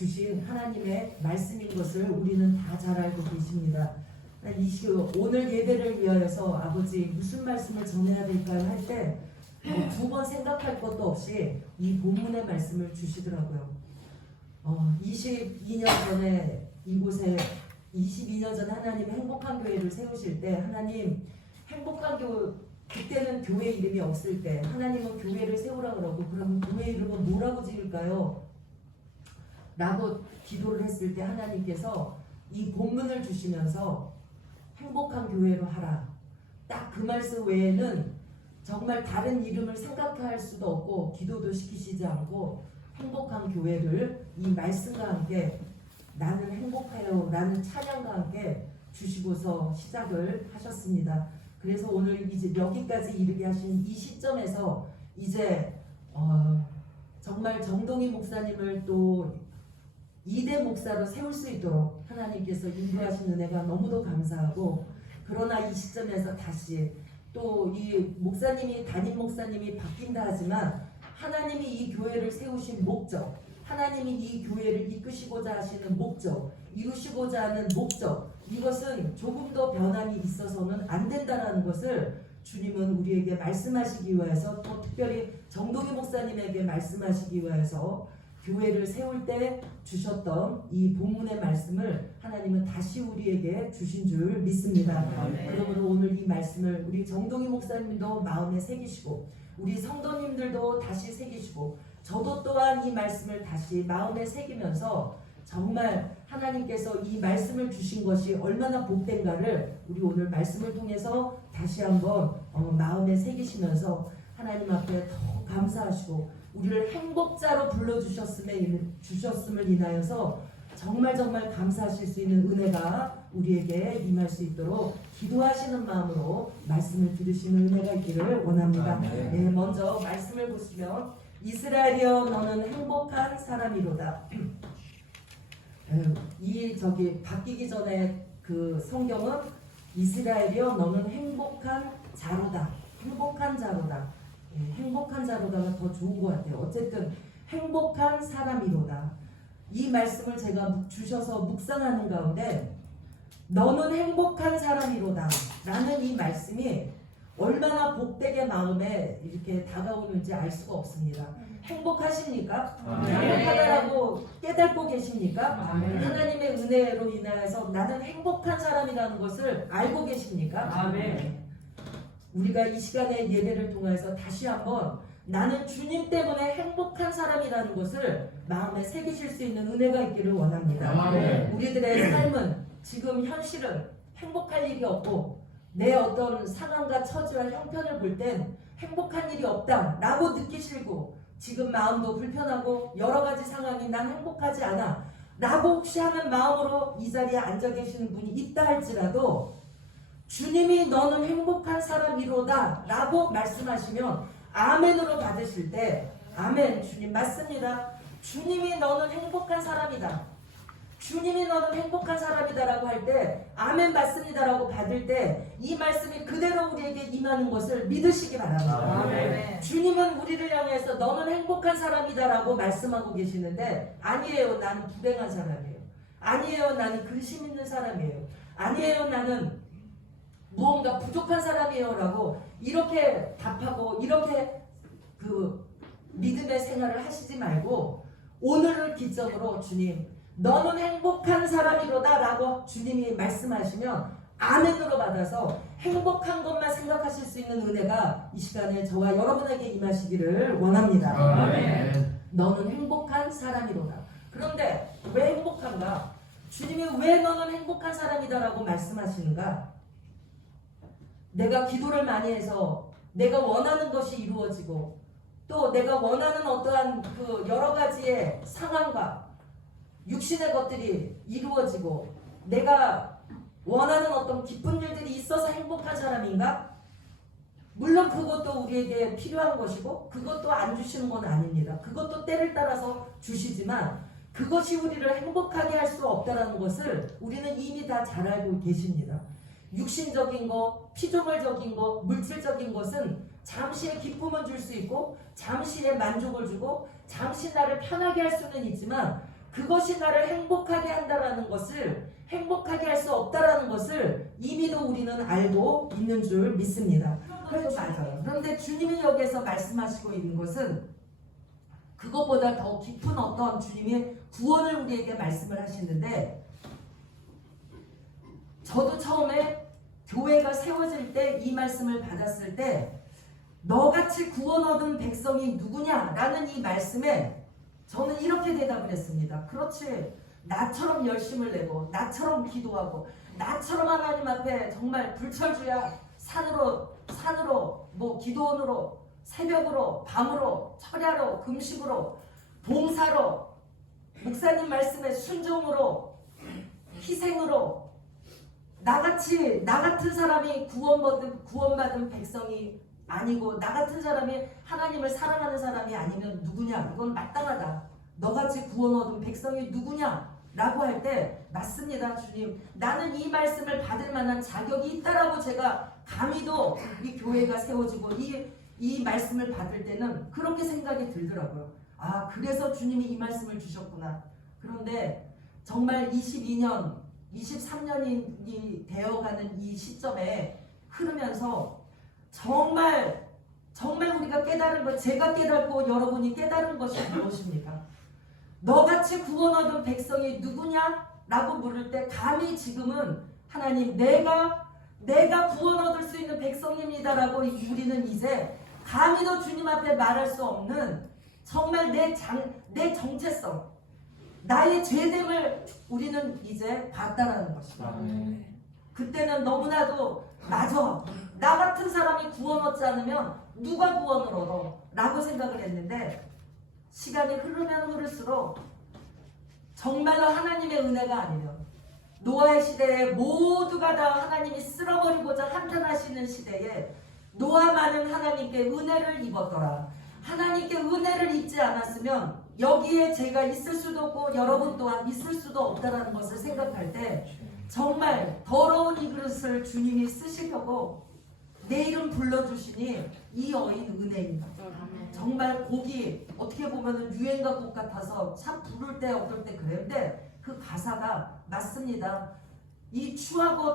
주신 하나님의 말씀인 것을 우리는 다 잘 알고 계십니다. 오늘 예배를 위하여서 아버지 무슨 말씀을 전해야 될까요? 할 때 두 번 생각할 것도 없이 이 본문의 말씀을 주시더라고요. 22년 전에 이곳에 22년 전 하나님 행복한 교회를 세우실 때 하나님 행복한 교회 그때는 교회 이름이 없을 때 하나님은 교회를 세우라 그러고 그러면 교회 이름은 뭐라고 지을까요? 라고 기도를 했을 때 하나님께서 이 본문을 주시면서 행복한 교회로 하라. 딱 그 말씀 외에는 정말 다른 이름을 생각할 수도 없고 기도도 시키시지 않고 행복한 교회를 이 말씀과 함께 나는 행복해요 라는 찬양과 함께 주시고서 시작을 하셨습니다. 그래서 오늘 이제 여기까지 이르게 하신 이 시점에서 이제 정말 정동희 목사님을 또 2대 목사로 세울 수 있도록 하나님께서 인도하신 은혜가 너무도 감사하고, 그러나 이 시점에서 다시 또 이 목사님이 담임 목사님이 바뀐다 하지만 하나님이 이 교회를 세우신 목적, 하나님이 이 교회를 이끄시고자 하시는 목적, 이루시고자 하는 목적, 이것은 조금 더 변함이 있어서는 안 된다는 것을 주님은 우리에게 말씀하시기 위해서, 또 특별히 정동희 목사님에게 말씀하시기 위해서 교회를 세울 때 주셨던 이 본문의 말씀을 하나님은 다시 우리에게 주신 줄 믿습니다. 그러므로 오늘 이 말씀을 우리 정동희 목사님도 마음에 새기시고 우리 성도님들도 다시 새기시고 저도 또한 이 말씀을 다시 마음에 새기면서 정말 하나님께서 이 말씀을 주신 것이 얼마나 복된가를 우리 오늘 말씀을 통해서 다시 한번 마음에 새기시면서 하나님 앞에 더 감사하시고 우리를 행복자로 불러주셨음을 인하여서 정말 감사하실 수 있는 은혜가 우리에게 임할 수 있도록 기도하시는 마음으로 말씀을 들으시는 은혜가 있기를 원합니다. 네, 먼저 말씀을 보시면 이스라엘이여 너는 행복한 사람이로다. 바뀌기 전에 그 성경은 이스라엘이여 너는 행복한 자로다. 행복한 자로다. 행복한 자로다가 더 좋은 것 같아요. 어쨌든 행복한 사람이로다. 이 말씀을 제가 주셔서 묵상하는 가운데 너는 행복한 사람이로다 라는 이 말씀이 얼마나 복되게 마음에 이렇게 다가오는지 알 수가 없습니다. 행복하십니까? 행복하다라고 깨닫고 계십니까? 하나님의 은혜로 인하여서 나는 행복한 사람이라는 것을 알고 계십니까? 아멘. 우리가 이 시간의 예배를 통해서 다시 한번 나는 주님 때문에 행복한 사람이라는 것을 마음에 새기실 수 있는 은혜가 있기를 원합니다. 아멘. 우리들의 삶은 지금 현실은 행복할 일이 없고 내 어떤 상황과 처지와 형편을 볼 땐 행복한 일이 없다라고 느끼시고 지금 마음도 불편하고 여러 가지 상황이 난 행복하지 않아 라고 혹시 하는 마음으로 이 자리에 앉아 계시는 분이 있다 할지라도 주님이 너는 행복한 사람이로다 라고 말씀하시면 아멘으로 받으실 때 아멘 주님 맞습니다. 주님이 너는 행복한 사람이다. 주님이 너는 행복한 사람이다 라고 할 때 아멘 맞습니다 라고 받을 때 이 말씀이 그대로 우리에게 임하는 것을 믿으시기 바랍니다. 아멘. 주님은 우리를 향해서 너는 행복한 사람이다 라고 말씀하고 계시는데 아니에요 나는 불행한 사람이에요. 아니에요 나는 근심 있는 사람이에요. 아니에요 나는 무언가 부족한 사람이에요 라고 이렇게 답하고 이렇게 그 믿음의 생활을 하시지 말고 오늘을 기점으로 주님 너는 행복한 사람이로다 라고 주님이 말씀하시면 아멘으로 받아서 행복한 것만 생각하실 수 있는 은혜가 이 시간에 저와 여러분에게 임하시기를 원합니다. 아멘. 너는 행복한 사람이로다. 그런데 왜 행복한가? 주님이 왜 너는 행복한 사람이다 라고 말씀하시는가? 내가 기도를 많이 해서 내가 원하는 것이 이루어지고 또 내가 원하는 어떠한 그 여러 가지의 상황과 육신의 것들이 이루어지고 내가 원하는 어떤 기쁜 일들이 있어서 행복한 사람인가? 물론 그것도 우리에게 필요한 것이고 그것도 안 주시는 건 아닙니다. 그것도 때를 따라서 주시지만 그것이 우리를 행복하게 할 수 없다는 것을 우리는 이미 다 잘 알고 계십니다. 육신적인 것, 피조물적인 것, 물질적인 것은 잠시의 기쁨을 줄 수 있고 잠시의 만족을 주고 잠시 나를 편하게 할 수는 있지만 그것이 나를 행복하게 한다라는 것을, 행복하게 할 수 없다라는 것을 이미도 우리는 알고 있는 줄 믿습니다. 그래도 맞아요. 그런데 주님이 여기에서 말씀하시고 있는 것은 그것보다 더 깊은 어떤 주님의 구원을 우리에게 말씀을 하시는데, 저도 처음에 교회가 세워질 때 이 말씀을 받았을 때 너같이 구원 얻은 백성이 누구냐라는 이 말씀에 저는 이렇게 대답을 했습니다. 그렇지, 나처럼 열심을 내고 나처럼 기도하고 나처럼 하나님 앞에 정말 불철주야 산으로 뭐 기도원으로 새벽으로 밤으로 철야로 금식으로 봉사로 목사님 말씀에 순종으로 희생으로 나 같은 사람이 구원받은 백성이 아니고 나 같은 사람이 하나님을 사랑하는 사람이 아니면 누구냐? 이건 마땅하다. 너같이 구원 얻은 백성이 누구냐? 라고 할 때 맞습니다, 주님. 나는 이 말씀을 받을 만한 자격이 있다라고 제가 감히도 이 교회가 세워지고 이 말씀을 받을 때는 그렇게 생각이 들더라고요. 아, 그래서 주님이 이 말씀을 주셨구나. 그런데 정말 22년, 23년이 되어가는 이 시점에 흐르면서 정말 우리가 깨달은 것, 제가 깨닫고 여러분이 깨달은 것이 무엇입니까? 너같이 구원 얻은 백성이 누구냐? 라고 물을 때 감히 지금은 하나님 내가 구원 얻을 수 있는 백성입니다라고 우리는 이제 감히도 주님 앞에 말할 수 없는 정말 내 정체성, 나의 죄됨을 우리는 이제 봤다라는 것입니다. 그때는 너무나도 맞아, 나 같은 사람이 구원 얻지 않으면 누가 구원을 얻어? 라고 생각을 했는데 시간이 흐르면 흐를수록 정말로 하나님의 은혜가 아니면 노아의 시대에 모두가 다 하나님이 쓸어버리고자 한탄하시는 시대에 노아만은 하나님께 은혜를 입었더라. 하나님께 은혜를 입지 않았으면 여기에 제가 있을 수도 없고 여러분 또한 있을 수도 없다는 것을 생각할 때 정말 더러운 이 그릇을 주님이 쓰시려고 내 이름 불러주시니 이 어인 은혜입니다. 정말 곡이 어떻게 보면 유행가 곡 같아서 참 부를 때 어떨 때 그랬는데 그 가사가 맞습니다. 이 추하고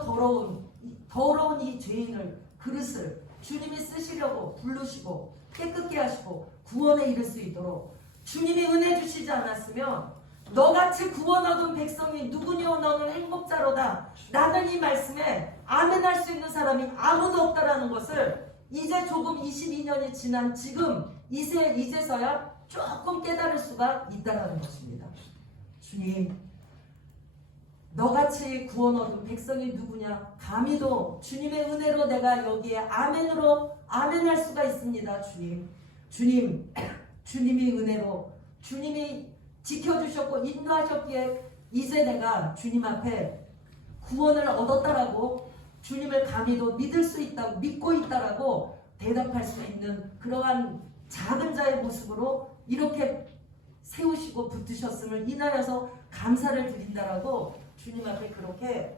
더러운 이 죄인을 그릇을 주님이 쓰시려고 부르시고 깨끗게 하시고 구원에 이를 수 있도록 주님이 은혜 주시지 않았으면 너같이 구원 얻은 백성이 누구냐? 너는 행복자로다. 나는 이 말씀에 아멘할 수 있는 사람이 아무도 없다라는 것을 이제 조금 22년이 지난 지금 이제서야 조금 깨달을 수가 있다라는 것입니다. 주님, 너같이 구원 얻은 백성이 누구냐? 감히도 주님의 은혜로 내가 여기에 아멘할 수가 있습니다. 주님이 은혜로 주님이 지켜주셨고 인도하셨기에 이제 내가 주님 앞에 구원을 얻었다라고 주님을 감히도 믿고 있다라고 대답할 수 있는 그러한 작은 자의 모습으로 이렇게 세우시고 붙으셨음을 인하여서 감사를 드린다라고 주님 앞에 그렇게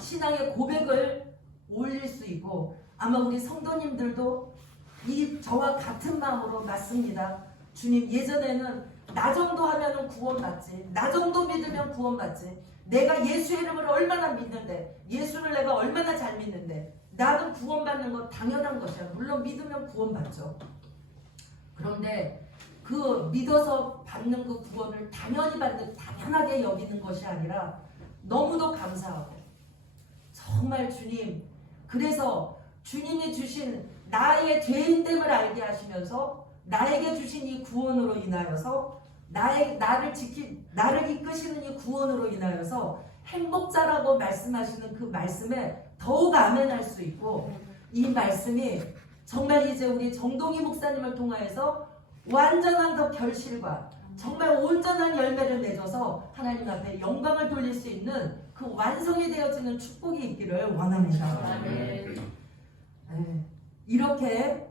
신앙의 고백을 올릴 수 있고 아마 우리 성도님들도 저와 같은 마음으로 맞습니다. 주님, 예전에는 나 정도 하면은 구원받지, 나 정도 믿으면 구원받지, 내가 예수 이름을 얼마나 믿는데, 예수를 내가 얼마나 잘 믿는데 나는 구원받는 건 당연한 것이야. 물론 믿으면 구원받죠. 그런데 그 믿어서 받는 그 구원을 당연하게 여기는 것이 아니라 너무도 감사하고 정말 주님, 그래서 주님이 주신 나의 죄인됨을 알게 하시면서 나에게 주신 이 구원으로 인하여서 나를 이끄시는 이 구원으로 인하여서 행복자라고 말씀하시는 그 말씀에 더욱 아멘할 수 있고 이 말씀이 정말 이제 우리 정동희 목사님을 통하여서 완전한 그 결실과 정말 온전한 열매를 맺어서 하나님 앞에 영광을 돌릴 수 있는 그 완성이 되어지는 축복이 있기를 원합니다. 네. 이렇게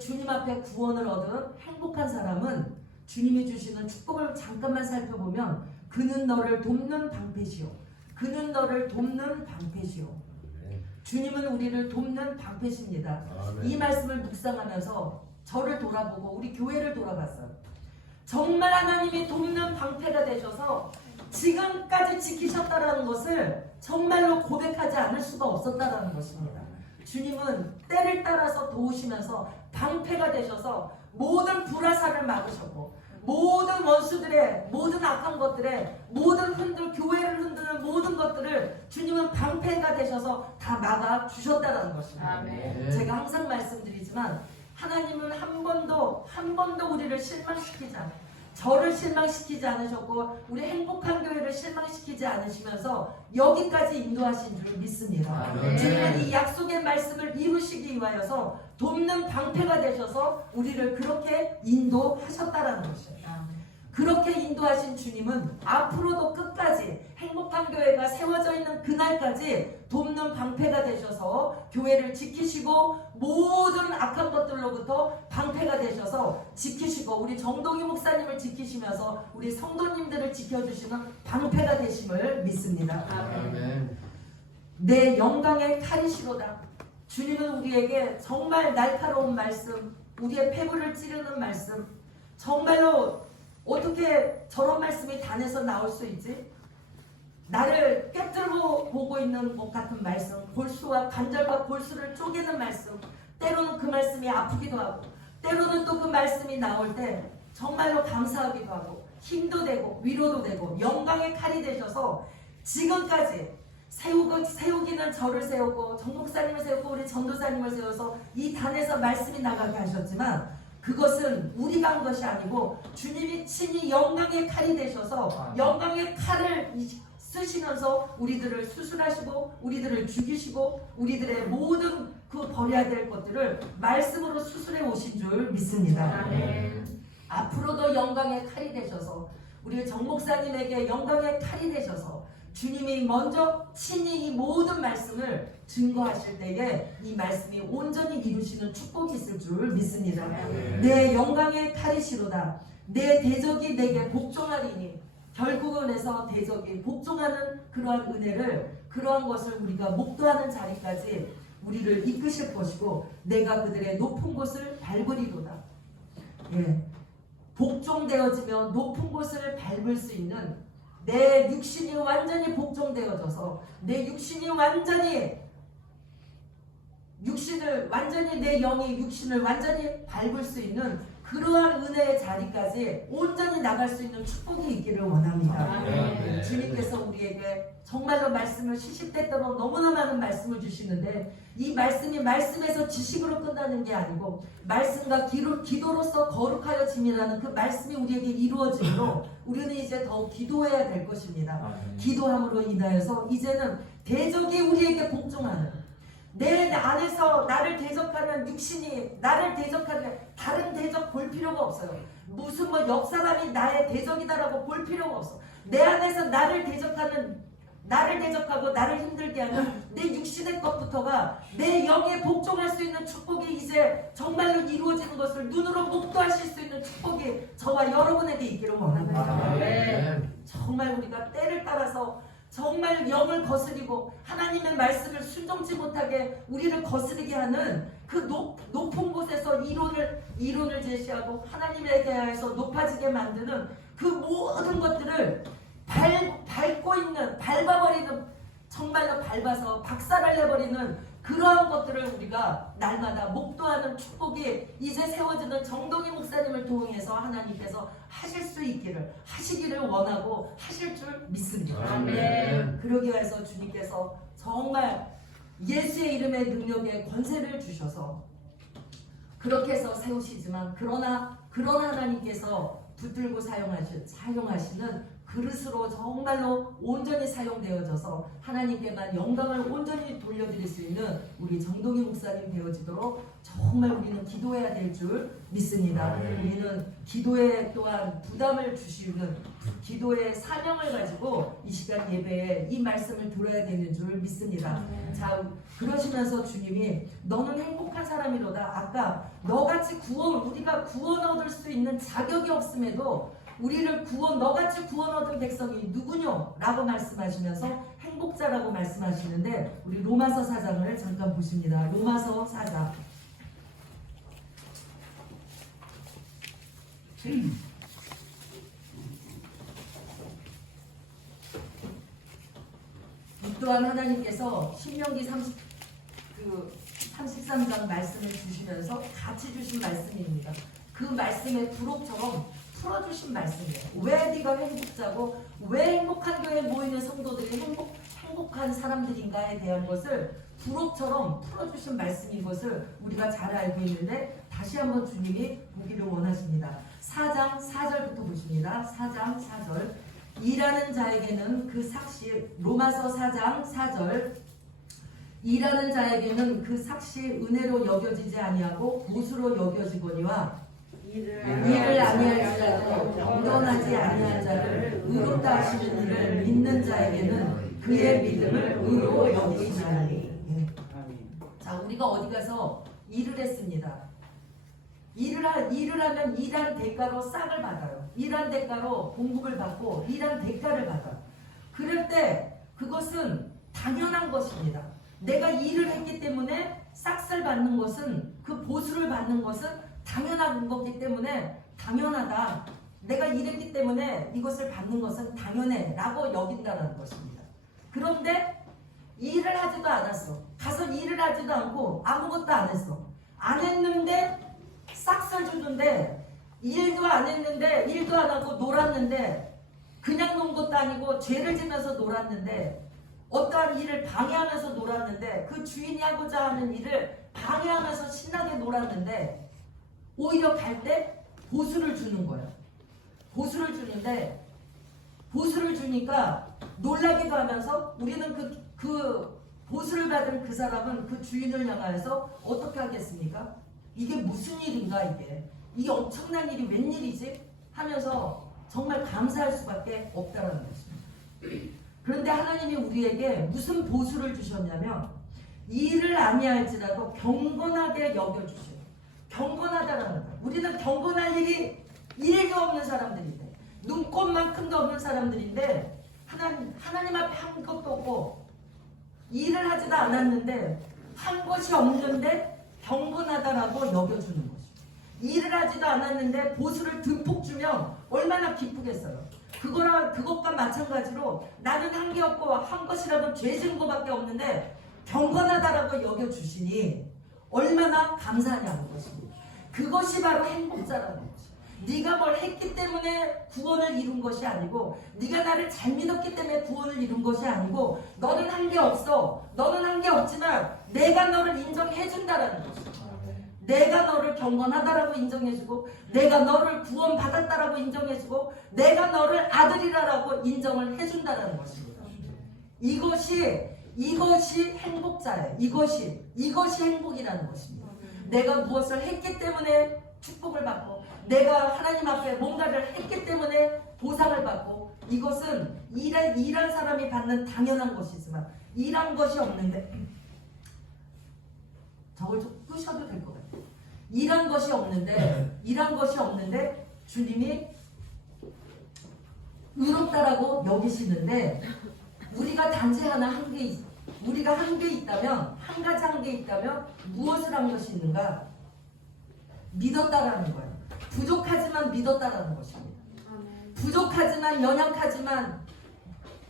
주님 앞에 구원을 얻은 행복한 사람은 주님이 주시는 축복을 잠깐만 살펴보면 그는 너를 돕는 방패시오. 그는 너를 돕는 방패시오. 주님은 우리를 돕는 방패십니다. 이 말씀을 묵상하면서 저를 돌아보고 우리 교회를 돌아봤어요. 정말 하나님이 돕는 방패가 되셔서 지금까지 지키셨다라는 것을 정말로 고백하지 않을 수가 없었다라는 것입니다. 주님은 때를 따라서 도우시면서 방패가 되셔서 모든 불화살을 막으셨고 모든 원수들의 모든 악한 것들의 모든 교회를 흔드는 모든 것들을 주님은 방패가 되셔서 다 막아 주셨다라는 것입니다. 아멘. 제가 항상 말씀드리지만 하나님은 한 번도 우리를 실망시키지 않아요. 저를 실망시키지 않으셨고 우리 행복한 교회를 실망시키지 않으시면서 여기까지 인도하신 줄 믿습니다. 아멘. 주님은 이 약속의 말씀을 이루시기 위하여서 돕는 방패가 되셔서 우리를 그렇게 인도하셨다라는 것입니다. 그렇게 인도하신 주님은 앞으로도 끝까지 행복한 교회가 세워져 있는 그날까지 돕는 방패가 되셔서 교회를 지키시고 모든 악한 것들로부터 방패가 되셔서 지키시고 우리 정동희 목사님을 지키시면서 우리 성도님들을 지켜주시는 방패가 되심을 믿습니다. 아멘. 내 영광의 칼이시로다. 주님은 우리에게 정말 날카로운 말씀, 우리의 폐부를 찌르는 말씀, 정말로 어떻게 저런 말씀이 단에서 나올 수 있지? 나를 꿰뚫고 보고 있는 것 같은 말씀, 골수와 관절과 골수를 쪼개는 말씀, 때로는 그 말씀이 아프기도 하고 때로는 또 그 말씀이 나올 때 정말로 감사하기도 하고 힘도 되고 위로도 되고 영광의 칼이 되셔서 지금까지 세우기는 저를 세우고 정 목사님을 세우고 우리 전도사님을 세워서 이 단에서 말씀이 나가게 하셨지만 그것은 우리가 한 것이 아니고 주님이 친히 영광의 칼이 되셔서 영광의 칼을 쓰시면서 우리들을 수술하시고 우리들을 죽이시고 우리들의 모든 그 버려야 될 것들을 말씀으로 수술해 오신 줄 믿습니다. 아멘. 앞으로도 영광의 칼이 되셔서 우리 정 목사님에게 영광의 칼이 되셔서 주님이 먼저 친히 이 모든 말씀을 증거하실 때에 이 말씀이 온전히 이루시는 축복이 있을 줄 믿습니다. 내 영광의 칼이시로다. 내 대적이 내게 복종하리니 결국은에서 대적이 복종하는 그러한 은혜를 그러한 것을 우리가 목도하는 자리까지 우리를 이끄실 것이고 내가 그들의 높은 곳을 밟으리로다. 예. 복종되어지며 높은 곳을 밟을 수 있는 내 육신이 완전히 복종되어져서 내 육신이 완전히 내 영이 육신을 완전히 밟을 수 있는 그러한 은혜의 자리까지 온전히 나갈 수 있는 축복이 있기를 원합니다. 아멘. 주님께서 우리에게 정말로 말씀을 시시때때로 너무나 많은 말씀을 주시는데 이 말씀이 말씀에서 지식으로 끝나는 게 아니고 말씀과 기도로서 거룩하여짐이라는 그 말씀이 우리에게 이루어지므로 우리는 이제 더욱 기도해야 될 것입니다. 기도함으로 인하여서 이제는 대적이 우리에게 복종하는 내 안에서 나를 대적하는 육신이 나를 대적하는 다른 대적 볼 필요가 없어요. 무슨 옆 사람이 나의 대적이다라고 볼 필요가 없어. 내 안에서 나를 대적하고 나를 힘들게 하는 내 육신의 것부터가 내 영에 복종할 수 있는 축복이 이제 정말로 이루어지는 것을 눈으로 목도하실 수 있는 축복이 저와 여러분에게 있기를 원합니다. 정말 우리가 때를 따라서 정말 영을 거스리고 하나님의 말씀을 순종치 못하게 우리를 거스리게 하는 그 높은 곳에서 이론을 제시하고 하나님에 대해서 높아지게 만드는 그 모든 것들을 밟아버리는 정말로 밟아서 박살을 내버리는 그러한 것들을 우리가 날마다 목도하는 축복이 이제 세워지는 정동희 목사님을 통해서 하나님께서 하시기를 원하고 하실 줄 믿습니다. 아멘. 그러기 위해서 주님께서 정말 예수의 이름의 능력에 권세를 주셔서 그렇게 해서 세우시지만 그러나 하나님께서 붙들고 사용하시는 그릇으로 정말로 온전히 사용되어져서 하나님께만 영광을 온전히 돌려드릴 수 있는 우리 정동희 목사님 되어지도록 정말 우리는 기도해야 될 줄 믿습니다. 우리는 기도에 또한 부담을 주시는 기도의 사명을 가지고 이 시간 예배에 이 말씀을 들어야 되는 줄 믿습니다. 자, 그러시면서 주님이 너는 행복한 사람이로다. 아까 너같이 우리가 구원 얻을 수 있는 자격이 없음에도 우리를 너같이 구원 얻은 백성이 누구뇨? 라고 말씀하시면서 행복자라고 말씀하시는데 우리 로마서 4장을 잠깐 보십니다. 로마서 4장 또한 하나님께서 신명기 33장 말씀을 주시면서 같이 주신 말씀입니다. 그 말씀의 부록처럼 풀어주신 말씀이에요. 왜 네가 행복자고 왜 행복한 교회에 모이는 성도들이 행복한 사람들인가에 대한 것을 부록처럼 풀어주신 말씀인 것을 우리가 잘 알고 있는데 다시 한번 주님이 보기를 원하십니다. 4장 4절부터 보십니다. 4장 4절 일하는 자에게는 그 삭시 로마서 4장 4절 일하는 자에게는 그 삭시 은혜로 여겨지지 아니하고 보수로 여겨지거니와 일을 아니할지라도 경건하지 아니할 자를 의롭다 하시는 이를 믿는 자에게는 그의 믿음을 의로 여기시나니. 자, 우리가 어디 가서 일을 했습니다. 일을 하면 일한 대가로 싹을 받아요. 일한 대가로 공급을 받고 일한 대가를 받아요. 그럴 때 그것은 당연한 것입니다. 내가 일을 했기 때문에 싹을 받는 것은 그 보수를 받는 것은 당연한 거기 때문에 당연하다. 내가 일했기 때문에 이것을 받는 것은 당연해 라고 여긴다는 것입니다. 그런데 일을 하지도 않았어. 가서 일을 하지도 않고 아무것도 안 했어. 안 했는데 싹을 주는데 일도 안 했는데 일도 안 하고 놀았는데 그냥 논 것도 아니고 죄를 지면서 놀았는데 어떠한 일을 방해하면서 놀았는데 그 주인이 하고자 하는 일을 방해하면서 신나게 놀았는데 오히려 갈 때 보수를 주는 거예요. 보수를 주는데 보수를 주니까 놀라기도 하면서 우리는 그 보수를 받은 그 사람은 그 주인을 향하여서 어떻게 하겠습니까? 이게 무슨 일인가 이게 엄청난 일이 웬일이지? 하면서 정말 감사할 수밖에 없다는 것입니다. 그런데 하나님이 우리에게 무슨 보수를 주셨냐면 일을 아니할지라도 경건하게 여겨주세요. 경건하다라는 거예요. 우리는 경건할 일이 1도 없는 사람들인데 눈꽃만큼도 없는 사람들인데 하나님 앞에 한 것도 없고 일을 하지도 않았는데 한 것이 없는데 경건하다라고 여겨주는 것이죠. 일을 하지도 않았는데 보수를 듬뿍 주면 얼마나 기쁘겠어요. 그것과 마찬가지로 나는 한 게 없고 한 것이라도 죄 지은 것밖에 없는데 경건하다라고 여겨주시니 얼마나 감사하냐는 것입니다. 그것이 바로 행복자라는 거죠. 네가 뭘 했기 때문에 구원을 이룬 것이 아니고 네가 나를 잘 믿었기 때문에 구원을 이룬 것이 아니고 너는 한 게 없어. 너는 한 게 없지만 내가 너를 인정해준다라는 것이죠. 내가 너를 경건하다라고 인정해주고 내가 너를 구원받았다라고 인정해주고 내가 너를 아들이라고 인정을 해준다라는 것입니다. 이것이 행복자예요. 이것이 행복이라는 것입니다. 내가 무엇을 했기 때문에 축복을 받고 내가 하나님 앞에 뭔가를 했기 때문에 보상을 받고 이것은 일한 사람이 받는 당연한 것이지만 일한 것이 없는데 저걸 좀 끄셔도 될 것 같아요. 일한 것이 없는데 주님이 의롭다라고 여기시는데 우리가 단지 우리가 한 게 있다면 한 가지 한 게 있다면 무엇을 한 것이 있는가? 믿었다라는 거예요. 부족하지만 믿었다라는 것입니다. 부족하지만 연약하지만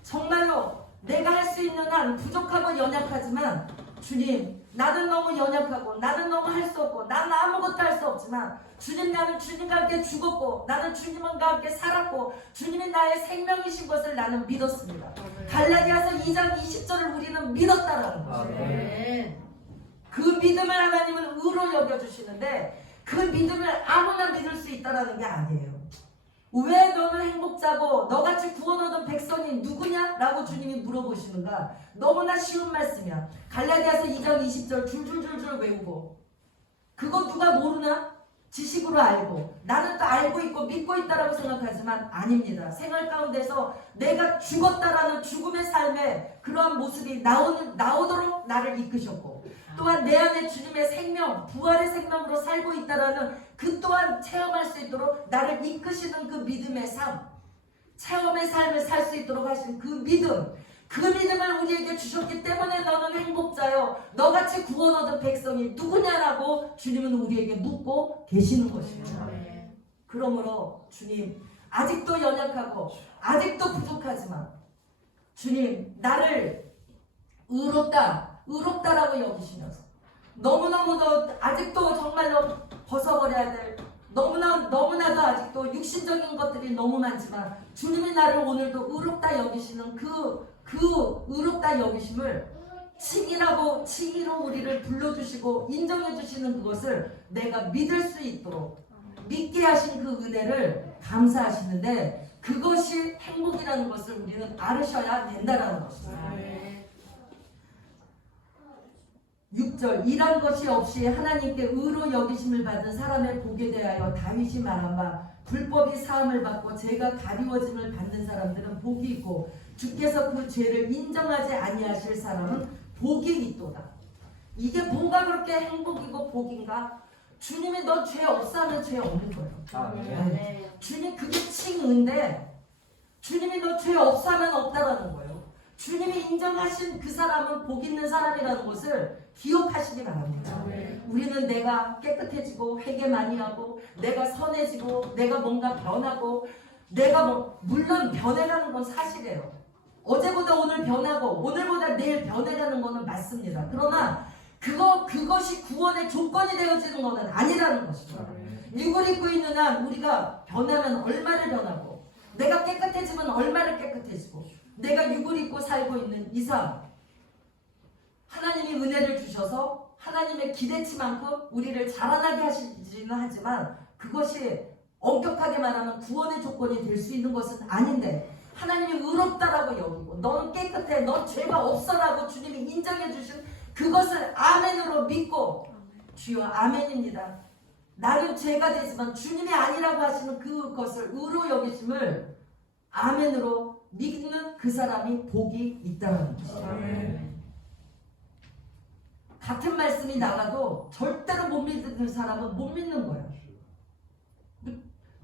정말로 내가 할 수 있는 한 부족하고 연약하지만 주님 나는 너무 연약하고 나는 너무 할 수 없고 나는 아무것도 할 수 없지만 주님 나는 주님과 함께 죽었고 나는 주님과 함께 살았고 주님이 나의 생명이신 것을 나는 믿었습니다. 갈라디아서 2장 20절을 우리는 믿었다라는 것이에요. 그 믿음을 하나님은 의로 여겨주시는데 그 믿음을 아무나 믿을 수 있다라는 게 아니에요. 왜 너는 행복자고 너같이 구원 얻은 백성이 누구냐? 라고 주님이 물어보시는가? 너무나 쉬운 말씀이야. 갈라디아서 2장 20절 줄줄줄줄 외우고 그거 누가 모르나? 지식으로 알고 나는 또 알고 있고 믿고 있다라고 생각하지만 아닙니다. 생활 가운데서 내가 죽었다라는 죽음의 삶에 그러한 모습이 나오도록 나를 이끄셨고 또한 내 안에 주님의 생명, 부활의 생명으로 살고 있다라는 그 또한 체험할 수 있도록 나를 이끄시는 그 믿음의 삶, 체험의 삶을 살 수 있도록 하신 그 믿음을 우리에게 주셨기 때문에 너는 행복자요. 너같이 구원 얻은 백성이 누구냐라고 주님은 우리에게 묻고 계시는 것입니다. 그러므로 주님, 아직도 연약하고 아직도 부족하지만 주님, 나를 의롭다라고 여기시면서 너무너무도 아직도 정말로 벗어버려야 될 너무나도 아직도 육신적인 것들이 너무 많지만 주님이 나를 오늘도 의롭다 여기시는 그 의롭다 여기심을 칭의로 우리를 불러주시고 인정해주시는 그것을 내가 믿을 수 있도록 믿게 하신 그 은혜를 감사하시는데 그것이 행복이라는 것을 우리는 알으셔야 된다라는 것입니다. 6절 일한 것이 없이 하나님께 의로 여기심을 받은 사람의 복에 대하여 다윗이 말한 바 불법이 사함을 받고 죄가 가리워짐을 받는 사람들은 복이 있고 주께서 그 죄를 인정하지 아니하실 사람은 복이 있도다. 이게 뭐가 그렇게 행복이고 복인가? 주님이 너 죄 없어 하면 죄 없는 거예요. 아멘. 주님 그게 칭의인데 주님이 너 죄 없어 하면 없다라는 거예요. 주님이 인정하신 그 사람은 복 있는 사람이라는 것을 기억하시기 바랍니다. 우리는 내가 깨끗해지고 회개 많이 하고 내가 선해지고 내가 뭔가 변하고 내가 물론 변해가는 건 사실이에요. 어제보다 오늘 변하고 오늘보다 내일 변해가는 거는 맞습니다. 그러나 그것이 구원의 조건이 되어지는 것은 아니라는 것이죠. 육을 입고 있는 한 우리가 변하면 얼마를 변하고 내가 깨끗해지면 얼마를 깨끗해지고 내가 육을 입고 살고 있는 이상 하나님이 은혜를 주셔서 하나님의 기대치만큼 우리를 자라나게 하시지는 하지만 그것이 엄격하게 말하면 구원의 조건이 될 수 있는 것은 아닌데 하나님이 의롭다라고 여기고 너는 깨끗해 넌 죄가 없어라고 주님이 인정해 주신 그것을 아멘으로 믿고 주여 아멘입니다. 나는 죄가 되지만 주님이 아니라고 하시는 그것을 의로 여기심을 아멘으로 믿는 그 사람이 복이 있다는 것이죠. 같은 말씀이 나가도 절대로 못 믿는 사람은 못 믿는 거예요.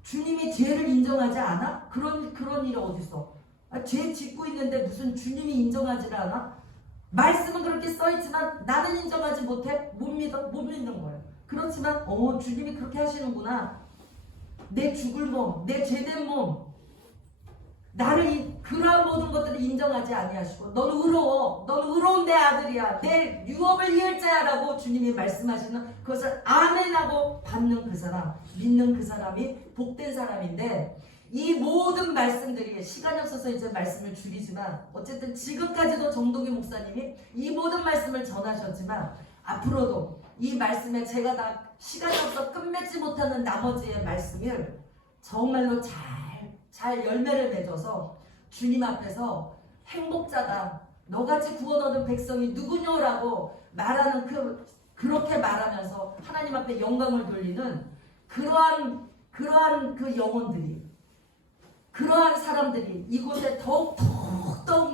주님이 죄를 인정하지 않아? 그런 일이 어딨어? 죄 짓고 있는데 무슨 주님이 인정하지 않아? 말씀은 그렇게 써있지만 나는 인정하지 못해? 못 믿는 거예요. 그렇지만 주님이 그렇게 하시는구나. 내 죽을 몸, 내 죄된 몸 나를 그러한 모든 것들을 인정하지 아니하시고 너는 의로워, 너는 의로운 내 아들이야, 내 유업을 이을 자야 라고 주님이 말씀하시는 그것을 아멘하고 받는 그 사람, 믿는 그 사람이 복된 사람인데 이 모든 말씀들이 시간이 없어서 이제 말씀을 줄이지만 어쨌든 지금까지도 정동희 목사님이 이 모든 말씀을 전하셨지만 앞으로도 이 말씀에 제가 다 시간이 없어 끝맺지 못하는 나머지의 말씀을 정말로 잘 열매를 맺어서 주님 앞에서 행복자다 너같이 구원 얻은 백성이 누구냐라고 말하는 그렇게 말하면서 하나님 앞에 영광을 돌리는 그러한 그 영혼들이 그러한 사람들이 이곳에 더욱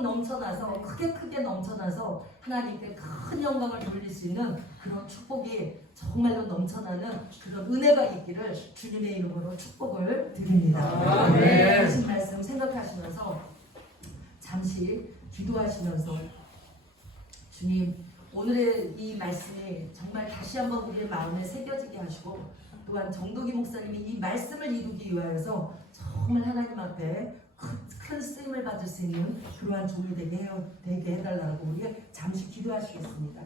넘쳐나서 크게 넘쳐나서 하나님께 큰 영광을 돌릴 수 있는 그런 축복이 정말로 넘쳐나는 그런 은혜가 있기를 주님의 이름으로 축복을 드립니다. 아멘. 하신 말씀 생각하시면서 잠시 기도하시면서 주님 오늘의 이 말씀이 정말 다시 한번 우리의 마음에 새겨지게 하시고 또한 정동희 목사님이 이 말씀을 이루기 위하여서 정말 하나님 앞에 큰 쓰임을 받을 수 있는 그러한 종이 되게 해달라고 우리 잠시 기도하시겠습니다.